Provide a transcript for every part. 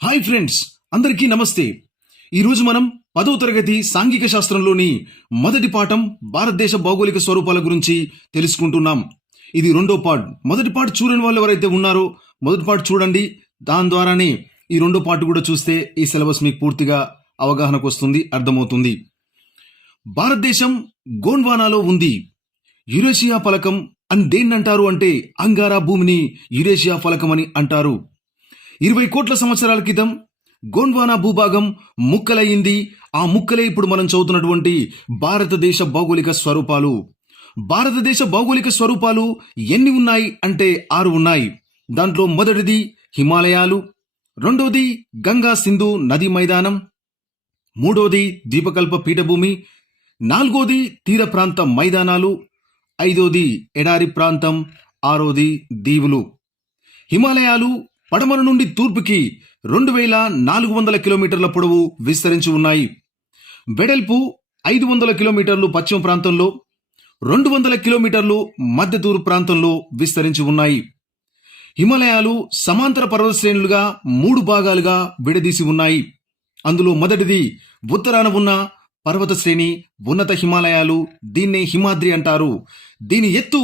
Hi friends, అందరికీ నమస్తే. ఈరోజు మనం 10వ తరగతి సాంఘిక శాస్త్రంలోని మొదటి పాఠం భారతదేశ భౌగోళిక స్వరూపాల గురించి తెలుసుకుంటున్నాం. ఇది రెండో పార్ట్. మొదటి పార్ట్ చూడని వాళ్ళు ఎవరైతే ఉన్నారో మొదటి పార్ట్ చూడండి. దాని ద్వారానే ఈ రెండో పార్ట్ కూడా చూస్తే ఈ సిలబస్ మీకు పూర్తిగా అవగాహనకు వస్తుంది, అర్థమవుతుంది. భారతదేశం గోండ్వానాలో ఉంది. యురేషియా ఫలకం అని దేన్నంటారు అంటే అంగారా భూమిని యురేషియా ఫలకం అని అంటారు. 20 కోట్ల సంవత్సరాల క్రితం గోండ్వానా భూభాగం ముక్కలయ్యింది. ఆ ముక్కలే ఇప్పుడు మనం చదువుతున్నటువంటి భారతదేశ భౌగోళిక స్వరూపాలు. భారతదేశ భౌగోళిక స్వరూపాలు ఎన్ని ఉన్నాయి అంటే 6 ఉన్నాయి. దాంట్లో మొదటిది హిమాలయాలు, రెండోది గంగా సింధు నదీ మైదానం, మూడోది ద్వీపకల్ప పీఠభూమి, నాలుగోది తీర ప్రాంత మైదానాలు, ఐదోది ఎడారి ప్రాంతం, ఆరోది దీవులు. హిమాలయాలు పడమర నుండి తూర్పుకి 2400 కిలోమీటర్ల పొడవు విస్తరించి ఉన్నాయి. వెడల్పు 500 కిలోమీటర్లు పశ్చిమ ప్రాంతంలో, 200 కిలోమీటర్లు మధ్య తూర్పు ప్రాంతంలో విస్తరించి ఉన్నాయి. హిమాలయాలు సమాంతర పర్వత శ్రేణులుగా 3 భాగాలుగా విడదీసి ఉన్నాయి. అందులో మొదటిది ఉత్తరాన ఉన్న పర్వత శ్రేణి ఉన్నత హిమాలయాలు. దీన్నే హిమాద్రి అంటారు. దీని ఎత్తు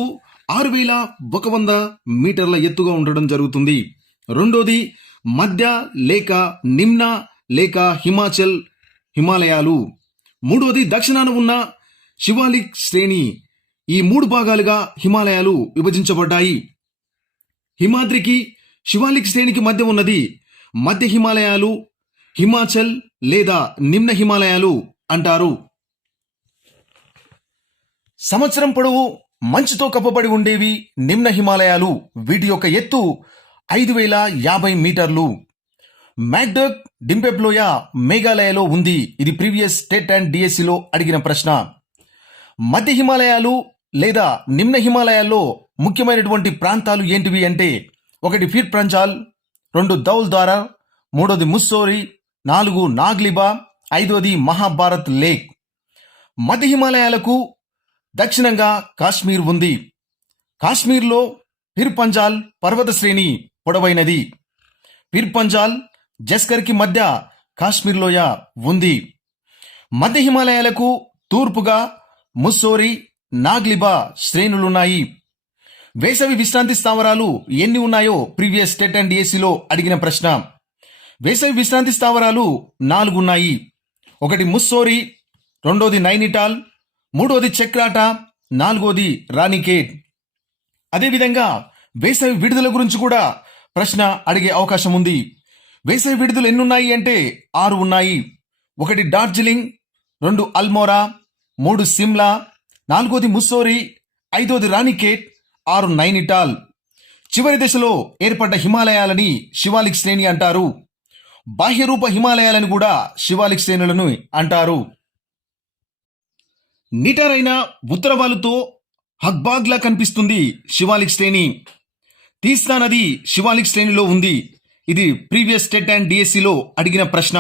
6100 మీటర్ల ఎత్తుగా ఉండడం జరుగుతుంది. రెండోది మధ్య లేక నిమ్న లేక హిమాచల్ హిమాలయాలు. మూడోది దక్షిణాన ఉన్న శివాలిక్ శ్రేణి. ఈ 3 భాగాలుగా హిమాలయాలు విభజించబడ్డాయి. హిమాద్రికి శివాలిక్ శ్రేణికి మధ్య ఉన్నది మధ్య హిమాలయాలు, హిమాచల్ లేదా నిమ్న హిమాలయాలు అంటారు. సంవత్సరం పొడవు మంచుతో కప్పబడి ఉండేవి నిమ్న హిమాలయాలు. వీటి యొక్క ఎత్తు 5050 మీటర్లు. మ్యాక్డర్క్ డింపెప్లోయ మేఘాలయలో ఉంది. ఇది ప్రీవియస్ స్టేట్ అండ్ డిఎస్సిలో అడిగిన ప్రశ్న. మధ్య హిమాలయాలు లేదా నిమ్న హిమాలయాల్లో ముఖ్యమైనటువంటి ప్రాంతాలు ఏంటివి అంటే 1 పీర్ పంచాల్, 2 దౌల్ ద్వారా, 3 ముస్సోరి, 4 నాగ్లిబా, 5 మహాభారత్ లేక్. మధ్య హిమాలయాలకు దక్షిణంగా కాశ్మీర్ ఉంది. కాశ్మీర్లో పీర్ పంజాల్ పర్వత శ్రేణి పొడవైనది. పీర్ పంజాల్ జస్కర్కి మధ్య కాశ్మీర్ లోయ ఉంది. మధ్య హిమాలయాలకు తూర్పుగా ముస్సోరి, నాగ్లిబా శ్రేణులున్నాయి. వేసవి విశ్రాంతి స్థావరాలు ఎన్ని ఉన్నాయో ప్రీవియస్ స్టేట్ అండ్ డిఎస్సిలో అడిగిన ప్రశ్న. వేసవి విశ్రాంతి స్థావరాలు 4 ఉన్నాయి. 1 ముస్సోరి, 2 నైనిటాల్, 3 చక్రాటా, 4 రాణికేట్. అదేవిధంగా వేసవి విడుదల గురించి కూడా ప్రశ్న అడిగే అవకాశం ఉంది. వేసవి విడుదల ఎన్నున్నాయి అంటే 6 ఉన్నాయి. 1 డార్జిలింగ్, 2 అల్మోరా, 3 సిమ్లా, 4 ముస్సోరి, 5 రాణికేట్, 6 నైనిటాల్. చివరి దశలో ఏర్పడ్డ హిమాలయాలని శివాలిక్ శ్రేణి అంటారు. బాహ్యరూప హిమాలయాలను కూడా శివాలిక్ శ్రేణులను అంటారు. నిటారైన ఉత్తరవాలుతో హగ్బాగ్లా కనిపిస్తుంది శివాలిక్ శ్రేణి. తీస్తా నది శివాలిక్ శ్రేణిలో ఉంది. ఇది ప్రీవియస్ స్టేట్ అండ్ డిఎస్సిలో అడిగిన ప్రశ్న.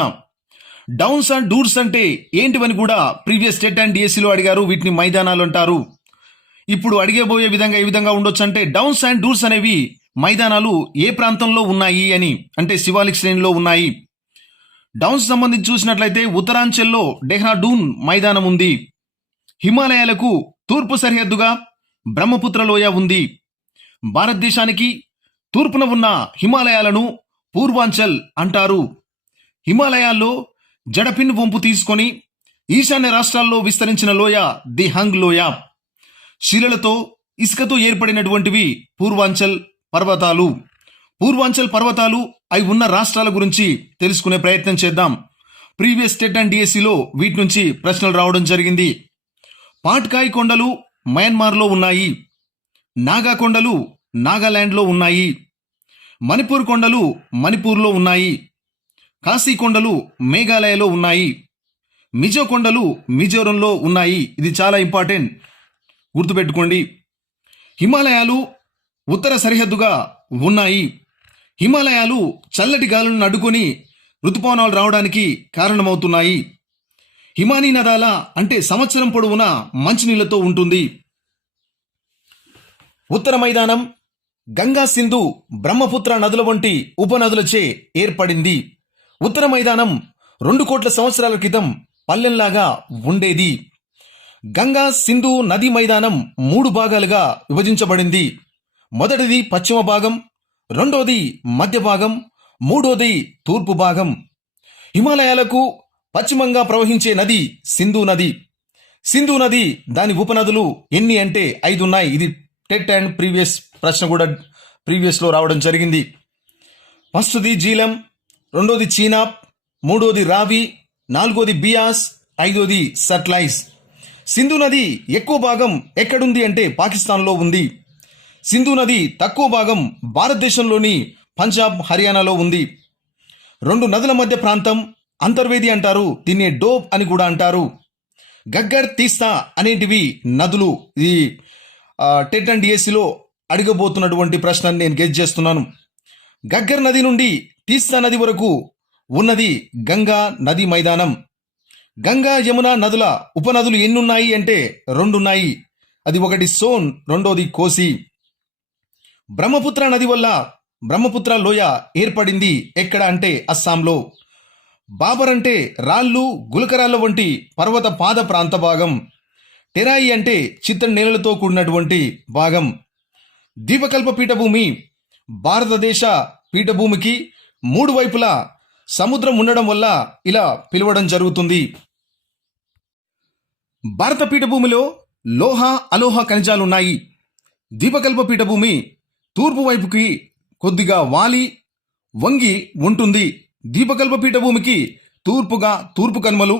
డౌన్స్ అండ్ డూర్స్ అంటే ఏంటివని కూడా ప్రీవియస్ స్టేట్ అండ్ డిఎస్సిలో అడిగారు. వీటిని మైదానాలు అంటారు. ఇప్పుడు అడిగబోయే విధంగా ఏ విధంగా ఉండొచ్చు అంటే డౌన్స్ అండ్ డూర్స్ అనేవి మైదానాలు ఏ ప్రాంతంలో ఉన్నాయి అని, అంటే శివాలిక్ శ్రేణిలో ఉన్నాయి. డౌన్స్ సంబంధించి చూసినట్లయితే ఉత్తరాంచల్లో డెహ్రాడూన్ మైదానం ఉంది. హిమాలయాలకు తూర్పు సరిహద్దుగా బ్రహ్మపుత్ర లోయ ఉంది. భారతదేశానికి తూర్పున ఉన్న హిమాలయాలను పూర్వాంచల్ అంటారు. హిమాలయాల్లో జడపిన్ వంపు తీసుకొని ఈశాన్య రాష్ట్రాల్లో విస్తరించిన లోయ ది హంగ్ లోయ. శిలలతో ఇసుకతో ఏర్పడినటువంటివి పూర్వాంచల్ పర్వతాలు. పూర్వాంచల్ పర్వతాలు అవి ఉన్న రాష్ట్రాల గురించి తెలుసుకునే ప్రయత్నం చేద్దాం. ప్రీవియస్ స్టేట్ అండ్ డిఎస్సిలో వీటి నుంచి ప్రశ్నలు రావడం జరిగింది. పాట్కాయ్ కొండలు మయన్మార్లో ఉన్నాయి. నాగా కొండలు నాగాలాండ్లో ఉన్నాయి. మణిపూర్ కొండలు మణిపూర్లో ఉన్నాయి. కాశీ కొండలు మేఘాలయలో ఉన్నాయి. మిజో కొండలు మిజోరంలో ఉన్నాయి. ఇది చాలా ఇంపార్టెంట్, గుర్తుపెట్టుకోండి. హిమాలయాలు ఉత్తర సరిహద్దుగా ఉన్నాయి. హిమాలయాలు చల్లటి గాలులను అడ్డుకొని ఋతుపవనాలు రావడానికి కారణమవుతున్నాయి. హిమానీ నదాల అంటే సంవత్సరం పొడవునా మంచినీళ్లతో ఉంటుంది. ఉత్తర మైదానం గంగా సింధు బ్రహ్మపుత్ర నదుల వంటి ఉపనదులచే ఏర్పడింది. ఉత్తర మైదానం 2 కోట్ల సంవత్సరాల క్రితం పల్లెంలాగా ఉండేది. గంగా సింధు నదీ మైదానం 3 భాగాలుగా విభజించబడింది. మొదటిది పశ్చిమ భాగం, రెండోది మధ్య భాగం, మూడోది తూర్పు భాగం. హిమాలయాలకు పశ్చిమంగా ప్రవహించే నది సింధు నది. సింధు నది దాని ఉపనదులు ఎన్ని అంటే 5 ఉన్నాయి. ఇది టెట్ అండ్ ప్రీవియస్ ప్రశ్న కూడా ప్రీవియస్లో రావడం జరిగింది. ఫస్ట్ది జీలం, రెండోది చీనాబ్, మూడోది రావి, నాలుగోది బియాస్, ఐదోది సట్లైజ్. సింధు నది ఎక్కువ భాగం ఎక్కడుంది అంటే పాకిస్తాన్లో ఉంది. సింధు నది తక్కువ భాగం భారతదేశంలోని పంజాబ్, హర్యానాలో ఉంది. 2 నదుల మధ్య ప్రాంతం అంతర్వేది అంటారు. దీన్ని డోబ్ అని కూడా అంటారు. గగ్గర్, తీస్తా అనేటివి నదులు. ఇది టెట్ అండ్ డిఎస్సిలో అడగబోతున్నటువంటి ప్రశ్నని నేను గెస్ చేస్తున్నాను. గగ్గర్ నది నుండి తీస్తా నది వరకు ఉన్నది గంగా నది మైదానం. గంగా యమున నదుల ఉపనదులు ఎన్నున్నాయి అంటే 2 ఉన్నాయి. అది ఒకటి సోన్, రెండోది కోసి. బ్రహ్మపుత్ర నది వల్ల బ్రహ్మపుత్ర లోయ ఏర్పడింది ఎక్కడ అంటే అస్సాంలో. బాబర్ అంటే రాళ్ళు, గులకరాళ్ళ వంటి పర్వత పాద ప్రాంత భాగం. టెరాయి అంటే చిత్తడి నేలలతో కూడినటువంటి భాగం. ద్వీపకల్ప పీఠభూమి భారతదేశ పీఠభూమికి 3 వైపులా సముద్రం ఉండడం వల్ల ఇలా పిలవడం జరుగుతుంది. భారత పీఠభూమిలో లోహ, అలోహ ఖనిజాలున్నాయి. ద్వీపకల్ప పీఠభూమి తూర్పు వైపుకి కొద్దిగా వాలి వంగి ఉంటుంది. ద్వీపకల్ప పీఠభూమికి తూర్పుగా తూర్పు కనుమలు,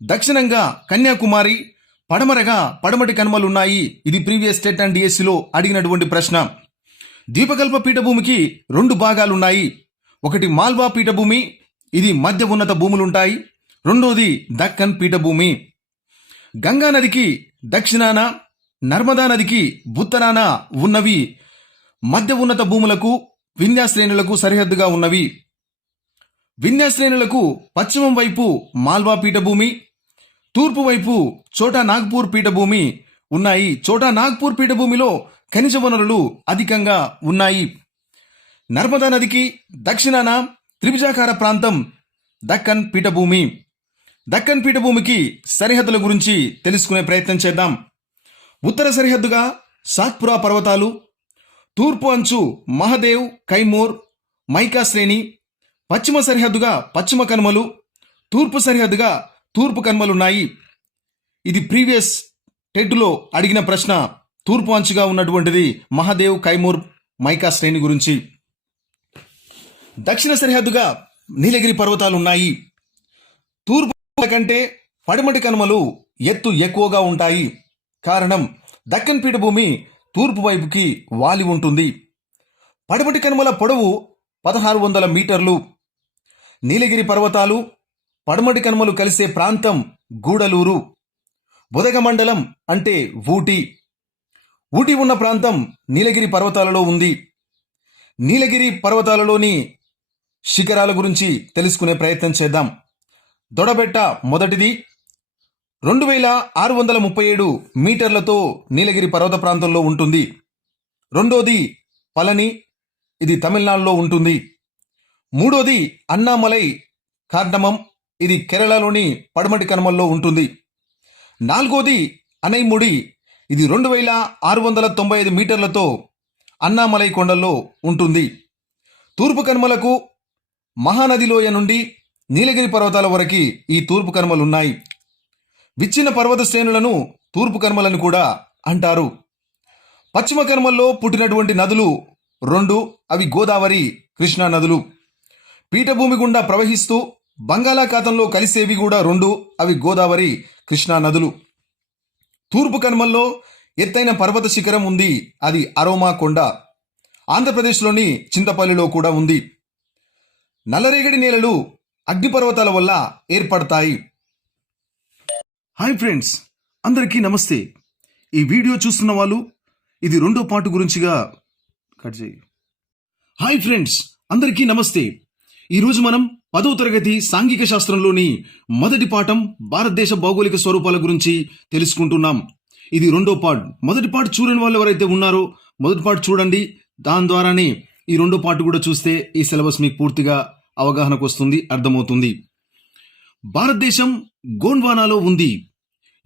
దక్షిణంగా కన్యాకుమారి, పడమరగా పడమటి కనుమలున్నాయి. ఇది ప్రీవియస్ టెట్ అండ్ డిఎస్సిలో అడిగినటువంటి ప్రశ్న. ద్వీపకల్ప పీఠభూమికి 2 భాగాలున్నాయి. ఒకటి మాల్వా పీఠభూమి, ఇది మధ్య ఉన్నత భూములుంటాయి. రెండోది దక్కన్ పీఠభూమి. గంగా నదికి దక్షిణాన, నర్మదా నదికి ఉత్తరాన ఉన్నవి మధ్య ఉన్నత భూములకు, వింధ్యశ్రేణులకు సరిహద్దుగా ఉన్నవి. వింధ్యశ్రేణులకు పశ్చిమం వైపు మాల్వా పీఠభూమి, తూర్పు వైపు చోటా నాగ్పూర్ పీఠభూమి ఉన్నాయి. చోటా నాగ్పూర్ పీఠభూమిలో ఖనిజ వనరులు అధికంగా ఉన్నాయి. నర్మదా నదికి దక్షిణాన త్రిభుజాకార ప్రాంతం దక్కన్ పీఠభూమి. దక్కన్ పీఠభూమికి సరిహద్దుల గురించి తెలుసుకునే ప్రయత్నం చేద్దాం. ఉత్తర సరిహద్దుగా సాత్పురా పర్వతాలు, తూర్పు అంచు మహదేవ్, కైమూర్, మైకా శ్రేణి, పశ్చిమ సరిహద్దుగా పశ్చిమ కనుమలు, తూర్పు సరిహద్దుగా తూర్పు కనుమలున్నాయి. ఇది ప్రీవియస్ టెట్లో అడిగిన ప్రశ్న. తూర్పు అంచుగా ఉన్నటువంటిది మహదేవ్, కైమూర్, మైకా శ్రేణి గురించి. దక్షిణ సరిహద్దుగా నీలగిరి పర్వతాలు ఉన్నాయి. తూర్పు కంటే పడమటి కనుమలు ఎత్తు ఎక్కువగా ఉంటాయి. కారణం దక్కన్ పీఠభూమి తూర్పు వైపుకి వాలి ఉంటుంది. పడమటి కనుమల పొడవు 1600 మీటర్లు. నీలగిరి పర్వతాలు, పడమటి కనుమలు కలిసే ప్రాంతం గూడలూరు. బుదగమండలం అంటే ఊటీ. ఊటీ ఉన్న ప్రాంతం నీలగిరి పర్వతాలలో ఉంది. నీలగిరి పర్వతాలలోని శిఖరాల గురించి తెలుసుకునే ప్రయత్నం చేద్దాం. దొడబెట్ట మొదటిది 2637 మీటర్లతో నీలగిరి పర్వత ప్రాంతంలో ఉంటుంది. రెండోది పళని, ఇది తమిళనాడులో ఉంటుంది. మూడోది అన్నామలై కార్డమం, ఇది కేరళలోని పడమటి కనుమల్లో ఉంటుంది. నాలుగోది అనైముడి, ఇది 2695 మీటర్లతో అన్నామలై కొండల్లో ఉంటుంది. తూర్పు కనుమలకు మహానదిలోయ నుండి నీలగిరి పర్వతాల వరకు ఈ తూర్పు కనుమలున్నాయి. విచ్ఛిన్న పర్వత శ్రేణులను తూర్పు కనుమలను కూడా అంటారు. పశ్చిమ కనుమల్లో పుట్టినటువంటి నదులు 2, అవి గోదావరి, కృష్ణా నదులు. పీఠభూమి గుండా ప్రవహిస్తూ బంగాళాఖాతంలో కలిసేవి కూడా 2, అవి గోదావరి, కృష్ణా నదులు. తూర్పు కనుమల్లో ఎత్తైన పర్వత శిఖరం ఉంది, అది అరోమా కొండ. ఆంధ్రప్రదేశ్లోని చింతపల్లిలో కూడా ఉంది. నల్లరేగడి నేలలు అగ్నిపర్వతాల వల్ల ఏర్పడతాయి. హాయ్ ఫ్రెండ్స్, అందరికీ నమస్తే. ఈ వీడియో చూస్తున్న వాళ్ళు ఇది 2వ పార్ట్ గురించిగా కట్ చేయి. హాయ్ ఫ్రెండ్స్, అందరికీ నమస్తే. ఈరోజు మనం 10వ తరగతి సాంఘిక శాస్త్రంలోని మొదటి పాఠం భారతదేశ భౌగోళిక స్వరూపాల గురించి తెలుసుకుంటున్నాం. ఇది 2వ పార్ట్. మొదటి పార్ట్ చూడని వాళ్ళు ఎవరైతే ఉన్నారో మొదటి పార్ట్ చూడండి. దాని ద్వారానే ఈ 2వ పార్ట్ కూడా చూస్తే ఈ సిలబస్ మీకు పూర్తిగా అవగాహనకు వస్తుంది, అర్థమవుతుంది. భారతదేశం గోండ్వానాలో ఉంది.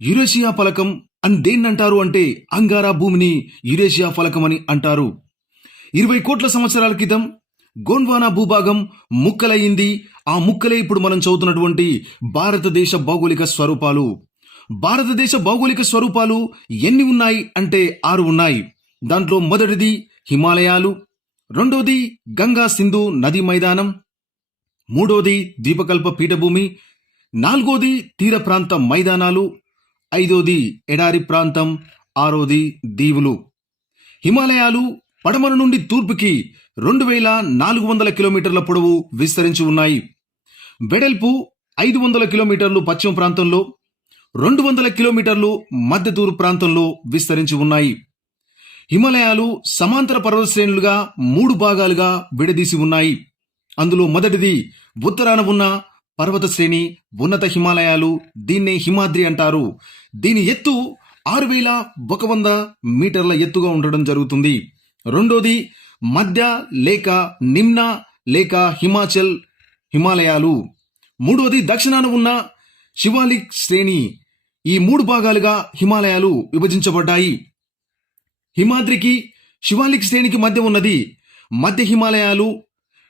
యురేషియా ఫలకం అని దేన్నంటారు అంటే అంగారా భూమిని యురేషియా ఫలకం అని అంటారు. 20 కోట్ల సంవత్సరాల క్రితం గోండ్వానా భూభాగం ముక్కలయ్యింది. ఆ ముక్కలే ఇప్పుడు మనం చదువుతున్నటువంటి భారతదేశ భౌగోళిక స్వరూపాలు. భారతదేశ భౌగోళిక స్వరూపాలు ఎన్ని ఉన్నాయి అంటే 6 ఉన్నాయి. దాంట్లో మొదటిది హిమాలయాలు, రెండోది గంగా సింధు నదీ మైదానం, మూడోది ద్వీపకల్ప పీఠభూమి, నాలుగోది తీర ప్రాంత మైదానాలు, ఐదోది ఎడారి ప్రాంతం, ఆరోది దీవులు. హిమాలయాలు పడమర నుండి తూర్పుకి 2400 కిలోమీటర్ల పొడవు విస్తరించి ఉన్నాయి. వెడల్పు 500 కిలోమీటర్లు పశ్చిమ ప్రాంతంలో, 200 కిలోమీటర్లు మధ్య తూర్పు ప్రాంతంలో విస్తరించి ఉన్నాయి. హిమాలయాలు సమాంతర పర్వత శ్రేణులుగా 3 భాగాలుగా విడదీసి ఉన్నాయి. అందులో మొదటిది ఉత్తరాన ఉన్న పర్వత శ్రేణి ఉన్నత హిమాలయాలు, దీన్నే హిమాద్రి అంటారు. దీని ఎత్తు 6100 మీటర్ల ఎత్తుగా ఉండడం జరుగుతుంది. రెండోది మధ్య లేక నిమ్న లేక హిమాచల్ హిమాలయాలు. మూడోది దక్షిణాన ఉన్న శివాలిక్ శ్రేణి. ఈ 3 భాగాలుగా హిమాలయాలు విభజించబడ్డాయి. హిమాద్రికి శివాలిక్ శ్రేణికి మధ్య ఉన్నది మధ్య హిమాలయాలు,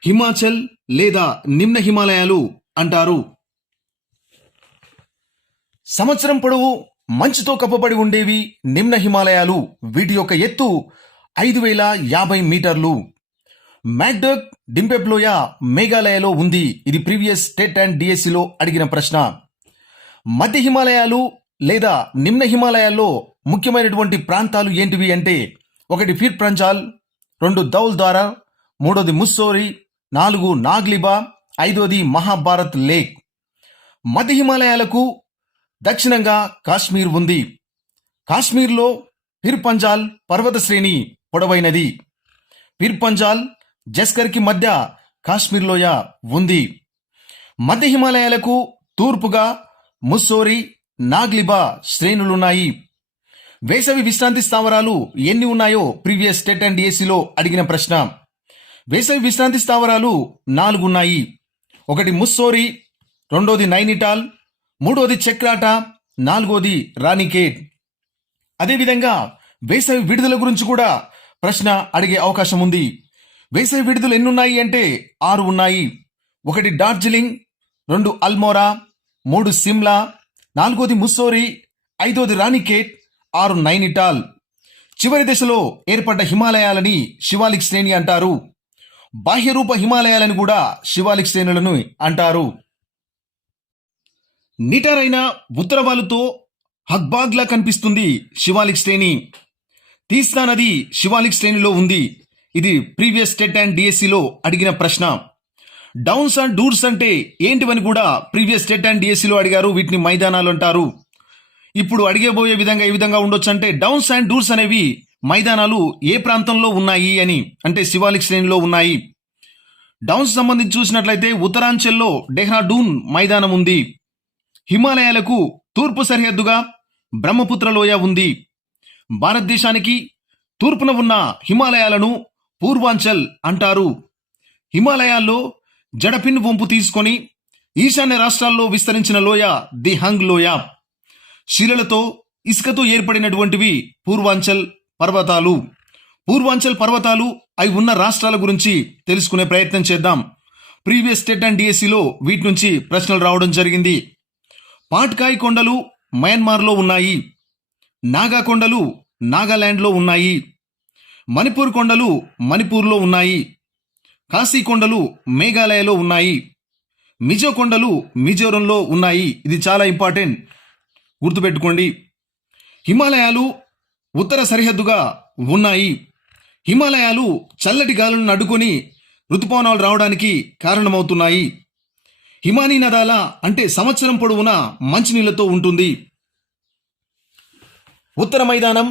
హిమాచల్ లేదా నిమ్న హిమాలయాలు అంటారు. సంవత్సరం పొడవు మంచుతో కప్పబడి ఉండేవి నిమ్న హిమాలయాలు. వీటి యొక్క ఎత్తు 5050 మీటర్లు. మ్యాక్డర్క్ డింపెప్లోయ మేఘాలయలో ఉంది. ఇది ప్రీవియస్ స్టేట్ అండ్ డిఎస్సిలో అడిగిన ప్రశ్న. మధ్య హిమాలయాలు లేదా నిమ్న హిమాలయాల్లో ముఖ్యమైనటువంటి ప్రాంతాలు ఏంటివి అంటే 1 పీర్ పంజాల్, 2 దౌల్ ద్వారా, 3 ముస్సోరి, 4 నాగ్లిబా, 5 మహాభారత్ లేక్. మధ్య హిమాలయాలకు దక్షిణంగా కాశ్మీర్ ఉంది. కాశ్మీర్లో పీర్ పంజాల్ పర్వత శ్రేణి పొడవైనది. పీర్ పంజాల్ జస్కర్కి మధ్య కాశ్మీర్ లోయ ఉంది. మధ్య హిమాలయాలకు తూర్పుగా ముస్సోరి, నాగ్లిబా శ్రేణులున్నాయి. వేసవి విశ్రాంతి స్థావరాలు ఎన్ని ఉన్నాయో ప్రీవియస్ స్టేట్ అండ్ డిఎస్సిలో అడిగిన ప్రశ్న. వేసవి విశ్రాంతి స్థావరాలు 4 ఉన్నాయి. 1 ముస్సోరి, 2 నైనిటాల్, 3 చక్రాటా, 4 రాణికేట్. అదేవిధంగా వేసవి విడుదల గురించి కూడా ప్రశ్న అడిగే అవకాశం ఉంది. వేసవి విడుదల ఎన్నున్నాయి అంటే 6 ఉన్నాయి. 1 డార్జిలింగ్, 2 అల్మోరా, 3 సిమ్లా, 4 ముస్సోరి, 5 రాణికేట్, 6 నైనిటాల్. చివరి దశలో ఏర్పడ్డ హిమాలయాలని శివాలిక్ శ్రేణి అంటారు. బాహ్యరూప హిమాలయాలను కూడా శివాలిక్ శ్రేణులను అంటారు. నిటారైన ఉత్తరవాలుతో హగ్బాగ్లా కనిపిస్తుంది శివాలిక్ శ్రేణి. తీస్తా నది శివాలిక్ శ్రేణిలో ఉంది. ఇది ప్రీవియస్ స్టేట్ అండ్ డిఎస్సిలో అడిగిన ప్రశ్న. డౌన్స్ అండ్ డూర్స్ అంటే ఏంటివని కూడా ప్రీవియస్ స్టేట్ అండ్ డిఎస్సిలో అడిగారు. వీటిని మైదానాలు అంటారు. ఇప్పుడు అడిగబోయే విధంగా ఏ విధంగా ఉండొచ్చు అంటే డౌన్స్ అండ్ డూర్స్ అనేవి మైదానాలు ఏ ప్రాంతంలో ఉన్నాయి అని, అంటే శివాలిక్ శ్రేణిలో ఉన్నాయి. డౌన్స్ సంబంధించి చూసినట్లయితే ఉత్తరాంచల్లో డెహ్రాడూన్ మైదానం ఉంది. హిమాలయాలకు తూర్పు సరిహద్దుగా బ్రహ్మపుత్ర లోయ ఉంది. భారతదేశానికి తూర్పున ఉన్న హిమాలయాలను పూర్వాంచల్ అంటారు. హిమాలయాల్లో జడపిన్ వంపు తీసుకొని ఈశాన్య రాష్ట్రాల్లో విస్తరించిన లోయ ది హంగ్ లోయ. శిలలతో ఇసుకతో ఏర్పడినటువంటివి పూర్వాంచల్ పర్వతాలు. పూర్వాంచల్ పర్వతాలు అవి ఉన్న రాష్ట్రాల గురించి తెలుసుకునే ప్రయత్నం చేద్దాం. ప్రీవియస్ స్టేట్ అండ్ డిఎస్సిలో వీటి నుంచి ప్రశ్నలు రావడం జరిగింది. పాట్కాయ్ కొండలు మయన్మార్లో ఉన్నాయి. నాగా కొండలు నాగాలాండ్లో ఉన్నాయి. మణిపూర్ కొండలు మణిపూర్లో ఉన్నాయి. కాశీ కొండలు మేఘాలయలో ఉన్నాయి. మిజో కొండలు మిజోరంలో ఉన్నాయి. ఇది చాలా ఇంపార్టెంట్, గుర్తుపెట్టుకోండి. హిమాలయాలు ఉత్తర సరిహద్దుగా ఉన్నాయి. హిమాలయాలు చల్లటి గాలులను అడ్డుకొని ఋతుపవనాలు రావడానికి కారణమవుతున్నాయి. హిమానీ నదాల అంటే సంవత్సరం పొడవునా మంచినీళ్లతో ఉంటుంది. ఉత్తర మైదానం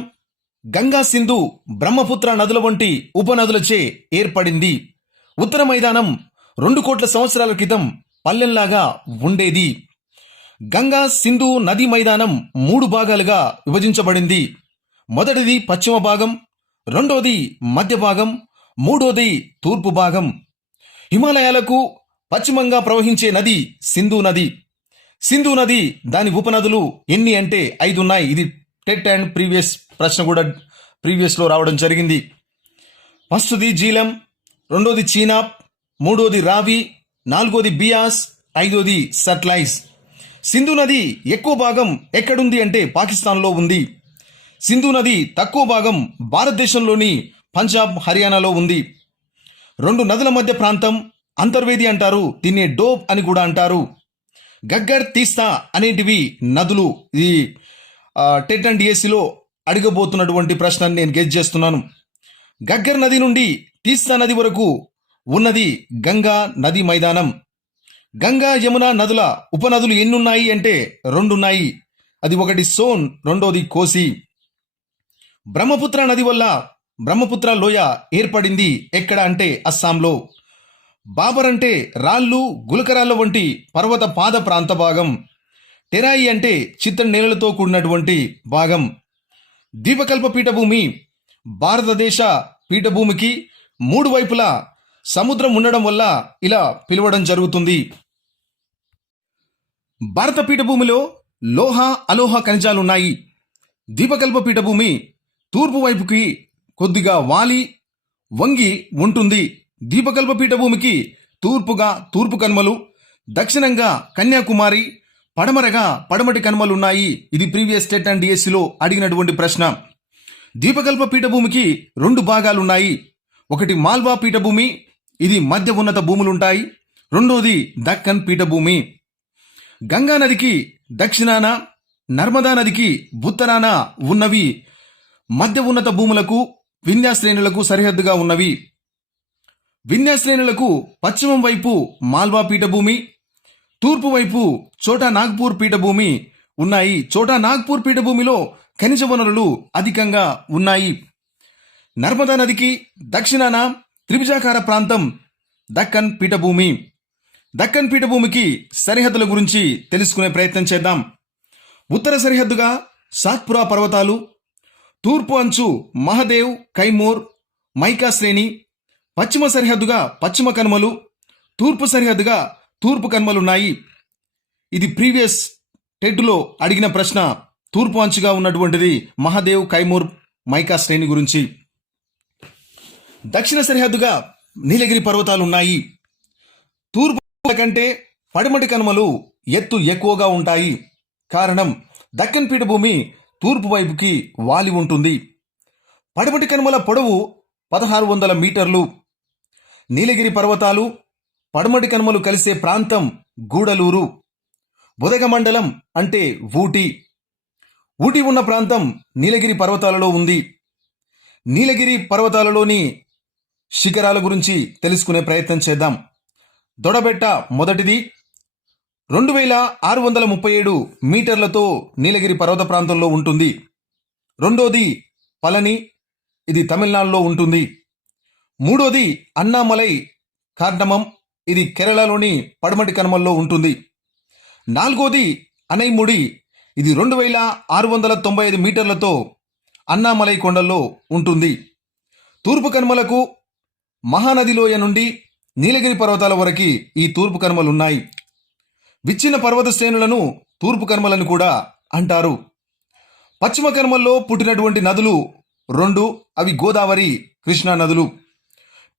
గంగా సింధు బ్రహ్మపుత్ర నదుల వంటి ఉపనదులచే ఏర్పడింది. ఉత్తర మైదానం 2 కోట్ల సంవత్సరాల క్రితం పల్లెంలాగా ఉండేది. గంగా సింధు నదీ మైదానం 3 భాగాలుగా విభజించబడింది. మొదటిది పశ్చిమ భాగం, రెండోది మధ్య భాగం, మూడోది తూర్పు భాగం. హిమాలయాలకు పశ్చిమంగా ప్రవహించే నది సింధు నది. సింధు నది దాని ఉపనదులు ఎన్ని అంటే 5 ఉన్నాయి. ఇది టెట్ అండ్ ప్రీవియస్ ప్రశ్న కూడా ప్రీవియస్లో రావడం జరిగింది. ఫస్ట్ది జీలం, రెండోది చీనాబ్, మూడోది రావి, నాలుగోది బియాస్, ఐదోది సట్లైజ్. సింధు నది ఎక్కువ భాగం ఎక్కడుంది అంటే పాకిస్తాన్లో ఉంది. సింధు నది తక్కువ భాగం భారతదేశంలోని పంజాబ్, హర్యానాలో ఉంది. 2 నదుల మధ్య ప్రాంతం అంతర్వేది అంటారు. దీన్ని డోబ్ అని కూడా అంటారు. గగ్గర్, తీస్తా అనేటివి నదులు. ఇది టెట్ అండ్ డిఎస్సిలో అడగబోతున్నటువంటి ప్రశ్నని నేను గెస్ చేస్తున్నాను. గగ్గర్ నది నుండి తీస్తా నది వరకు ఉన్నది గంగా నది మైదానం. గంగా, యమున నదుల ఉపనదులు ఎన్నున్నాయి అంటే 2 ఉన్నాయి. అది ఒకటి సోన్, రెండోది కోసి. బ్రహ్మపుత్ర నది వల్ల బ్రహ్మపుత్ర లోయ ఏర్పడింది ఎక్కడ అంటే అస్సాంలో. బాబర్ అంటే రాళ్ళు, గులకరాళ్ళ వంటి పర్వత పాద ప్రాంత భాగం. టెరాయి అంటే చిత్తడి నేలలతో కూడినటువంటి భాగం. ద్వీపకల్ప పీఠభూమి భారతదేశ పీఠభూమికి 3 వైపులా సముద్రం ఉండడం వల్ల ఇలా పిలవడం జరుగుతుంది. భారత పీఠభూమిలో లోహ, అలోహ ఖనిజాలున్నాయి. ద్వీపకల్ప పీఠభూమి తూర్పు వైపుకి కొద్దిగా వాలి, వంగి ఉంటుంది. ద్వీపకల్ప పీఠభూమికి తూర్పుగా తూర్పు కనుమలు, దక్షిణంగా కన్యాకుమారి, పడమరగా పడమటి కనుమలున్నాయి. ఇది ప్రీవియస్ టెట్ అండ్ డిఎస్సిలో అడిగినటువంటి ప్రశ్న. ద్వీపకల్ప పీఠభూమికి 2 భాగాలున్నాయి. ఒకటి మాల్వా పీఠభూమి, ఇది మధ్య ఉన్నత భూములుంటాయి. రెండోది దక్కన్ పీఠభూమి. గంగా నదికి దక్షిణాన, నర్మదా నదికి ఉత్తరాన ఉన్నవి మధ్య ఉన్నత భూములకు, వింధ్యశ్రేణులకు సరిహద్దుగా ఉన్నవి. వింధ్యశ్రేణులకు పశ్చిమం వైపు మాల్వా పీఠభూమి, తూర్పు వైపు చోటా నాగ్పూర్ పీఠభూమి ఉన్నాయి. చోటా నాగ్పూర్ పీఠభూమిలో ఖనిజ వనరులు అధికంగా ఉన్నాయి. నర్మదా నదికి దక్షిణాన త్రిభుజాకార ప్రాంతం దక్కన్ పీఠభూమి. దక్కన్ పీఠభూమికి సరిహద్దుల గురించి తెలుసుకునే ప్రయత్నం చేద్దాం. ఉత్తర సరిహద్దుగా సాత్పురా పర్వతాలు, తూర్పు అంచు మహదేవ్, కైమూర్, మైకా శ్రేణి, పశ్చిమ సరిహద్దుగా పశ్చిమ కనుమలు, తూర్పు సరిహద్దుగా తూర్పు కనుమలున్నాయి. ఇది ప్రీవియస్ టెట్లో అడిగిన ప్రశ్న. తూర్పు అంచుగా ఉన్నటువంటిది మహదేవ్, కైమూర్, మైకా శ్రేణి గురించి. దక్షిణ సరిహద్దుగా నీలగిరి పర్వతాలు ఉన్నాయి. తూర్పు కంటే పడమటి కనుమలు ఎత్తు ఎక్కువగా ఉంటాయి. కారణం దక్కన్ పీఠభూమి తూర్పు వైపుకి వాలి ఉంటుంది. పడమటి కనుమల పొడవు 1600 మీటర్లు. నీలగిరి పర్వతాలు, పడమటి కనుమలు కలిసే ప్రాంతం గూడలూరు. బుదగమండలం అంటే ఊటీ. ఊటీ ఉన్న ప్రాంతం నీలగిరి పర్వతాలలో ఉంది. నీలగిరి పర్వతాలలోని శిఖరాల గురించి తెలుసుకునే ప్రయత్నం చేద్దాం. దొడబెట్ట మొదటిది, 2637 మీటర్లతో నీలగిరి పర్వత ప్రాంతంలో ఉంటుంది. రెండోది పళని, ఇది తమిళనాడులో ఉంటుంది. మూడోది అన్నామలై కార్డమం, ఇది కేరళలోని పడమటి కనుమల్లో ఉంటుంది. నాలుగోది అనైముడి, ఇది 2695 మీటర్లతో అన్నామలై కొండల్లో ఉంటుంది. తూర్పు కనుమలకు మహానదిలోయ నుండి నీలగిరి పర్వతాల వరకు ఈ తూర్పు కనుమలున్నాయి. విచ్ఛిన్న పర్వత శ్రేణులను తూర్పు కనుమలను కూడా అంటారు. పశ్చిమ కనుమల్లో పుట్టినటువంటి నదులు 2, అవి గోదావరి, కృష్ణా నదులు.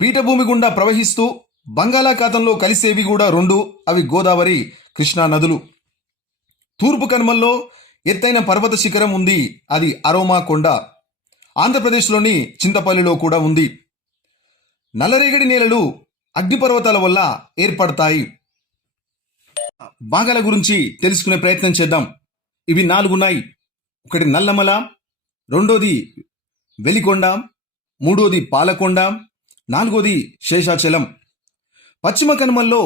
పీఠభూమి గుండా ప్రవహిస్తూ బంగాళాఖాతంలో కలిసేవి కూడా 2, అవి గోదావరి, కృష్ణా నదులు. తూర్పు కనుమల్లో ఎత్తైన పర్వత శిఖరం ఉంది, అది అరోమా కొండ. ఆంధ్రప్రదేశ్లోని చింతపల్లిలో కూడా ఉంది. నల్లరేగడి నేలలు అగ్నిపర్వతాల వల్ల ఏర్పడతాయి. భాగాల గురించి తెలుసుకునే ప్రయత్నం చేద్దాం. ఇవి 4 ఉన్నాయి. ఒకటి నల్లమల, రెండోది వెలికొండ, మూడోది పాలకొండ, నాలుగోది శేషాచలం. పశ్చిమ కనుమల్లో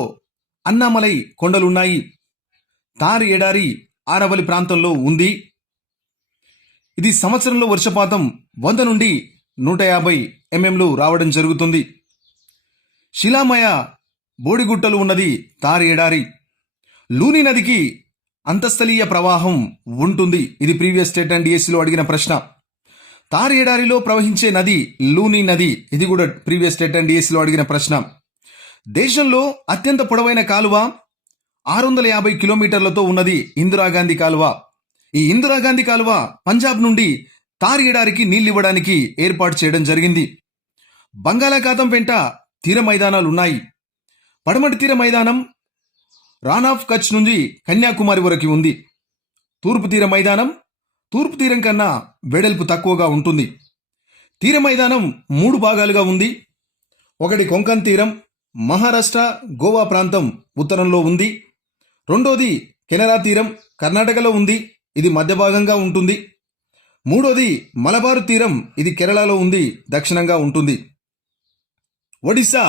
అన్నామలై కొండలున్నాయి. తారి ఎడారి ఆరవలి ప్రాంతంలో ఉంది. ఇది సంవత్సరంలో వర్షపాతం 100 నుండి 150 mm రావడం జరుగుతుంది. శిలామయ బోడిగుట్టలు ఉన్నది తారి ఎడారి. లూని నదికి అంతస్థలీయ ప్రవాహం ఉంటుంది. ఇది ప్రీవియస్ స్టేట్ అండ్ డిఎస్సిలో అడిగిన ప్రశ్న. తారి ఎడారిలో ప్రవహించే నది లూని నది. ఇది కూడా ప్రీవియస్ స్టేట్ అండ్ డిఎస్సిలో అడిగిన ప్రశ్న. దేశంలో అత్యంత పొడవైన కాలువ 650 కిలోమీటర్లతో ఉన్నది ఇందిరాగాంధీ కాలువ. ఈ ఇందిరాగాంధీ కాలువ పంజాబ్ నుండి తార్ ఎడారికి నీళ్లివ్వడానికి ఏర్పాటు చేయడం జరిగింది. బంగాళాఖాతం వెంట తీర మైదానాలు ఉన్నాయి. పడమటి తీర మైదానం రాన్ ఆఫ్ కచ్ నుండి కన్యాకుమారి వరకు ఉంది. తూర్పు తీర మైదానం తూర్పు తీరం కన్నా వెడల్పు తక్కువగా ఉంటుంది. తీర మైదానం 3 భాగాలుగా ఉంది. ఒకటి కొంకన్ తీరం, మహారాష్ట్ర, గోవా ప్రాంతం ఉత్తరంలో ఉంది. రెండోది కెనరా తీరం, కర్ణాటకలో ఉంది, ఇది మధ్య భాగంగా ఉంటుంది. మూడోది మలబారు తీరం, ఇది కేరళలో ఉంది, దక్షిణంగా ఉంటుంది. ఒడిశా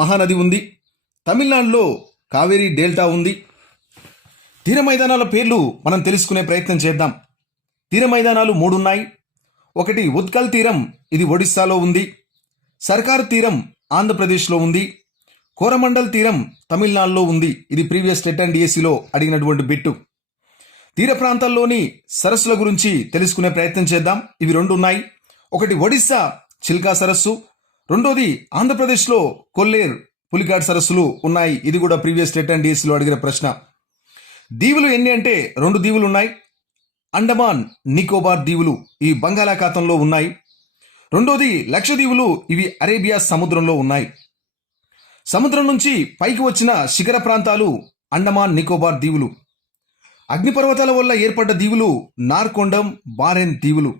మహానది ఉంది. తమిళనాడులో కావేరీ డెల్టా ఉంది. తీర మైదానాల పేర్లు మనం తెలుసుకునే ప్రయత్నం చేద్దాం. తీర మైదానాలు 3 ఉన్నాయి. ఒకటి ఉత్కల్ తీరం, ఇది ఒడిస్సాలో ఉంది. సర్కార్ తీరం ఆంధ్రప్రదేశ్లో ఉంది. కోరమండల్ తీరం తమిళనాడులో ఉంది, ఇది ప్రీవియస్ టెట్ అండ్ డిఎస్సిలో అడిగినటువంటి బిట్టు. తీర ప్రాంతాల్లోని సరస్సుల గురించి తెలుసుకునే ప్రయత్నం చేద్దాం. ఇవి 2 ఉన్నాయి. ఒకటి ఒడిస్సా చిల్కా సరస్సు, రెండోది ఆంధ్రప్రదేశ్లో కొల్లేర్ పులికాట్ సరస్సులు ఉన్నాయి, ఇది కూడా ప్రీవియస్ టెట్ అండ్ డిఎస్సిలో అడిగిన ప్రశ్న. దీవులు ఎన్ని అంటే 2 దీవులు ఉన్నాయి. అండమాన్ నికోబార్ దీవులు ఈ బంగాళాఖాతంలో ఉన్నాయి. రెండోది లక్షద్వీపులు, ఇవి అరేబియా సముద్రంలో ఉన్నాయి. సముద్రం నుంచి పైకి వచ్చిన శిఖర ప్రాంతాలు అండమాన్ నికోబార్ దీవులు. అగ్నిపర్వతాల వల్ల ఏర్పడ్డ దీవులు నార్కొండం, బారెన్ దీవులు.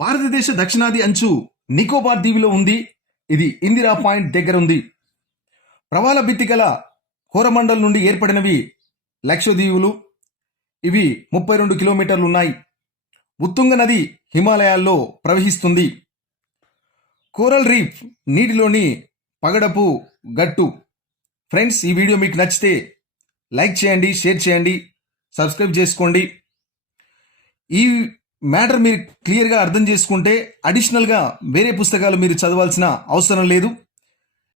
భారతదేశ దక్షిణాది అంచు నికోబార్ దీవిలో ఉంది, ఇది ఇందిరా పాయింట్ దగ్గర ఉంది. ప్రవాల భిత్తి గల కోరమండల్ నుండి ఏర్పడినవి లక్షద్వీపులు, ఇవి 32 కిలోమీటర్లు ఉన్నాయి. ఉత్తుంగ నది హిమాలయాల్లో ప్రవహిస్తుంది. కోరల్ రీఫ్ నీటిలోని పగడపు గట్టు. ఫ్రెండ్స్, ఈ వీడియో మీకు నచ్చితే లైక్ చేయండి, షేర్ చేయండి, సబ్స్క్రైబ్ చేసుకోండి. ఈ మ్యాటర్ మీరు క్లియర్గా అర్థం చేసుకుంటే అడిషనల్గా వేరే పుస్తకాలు మీరు చదవాల్సిన అవసరం లేదు.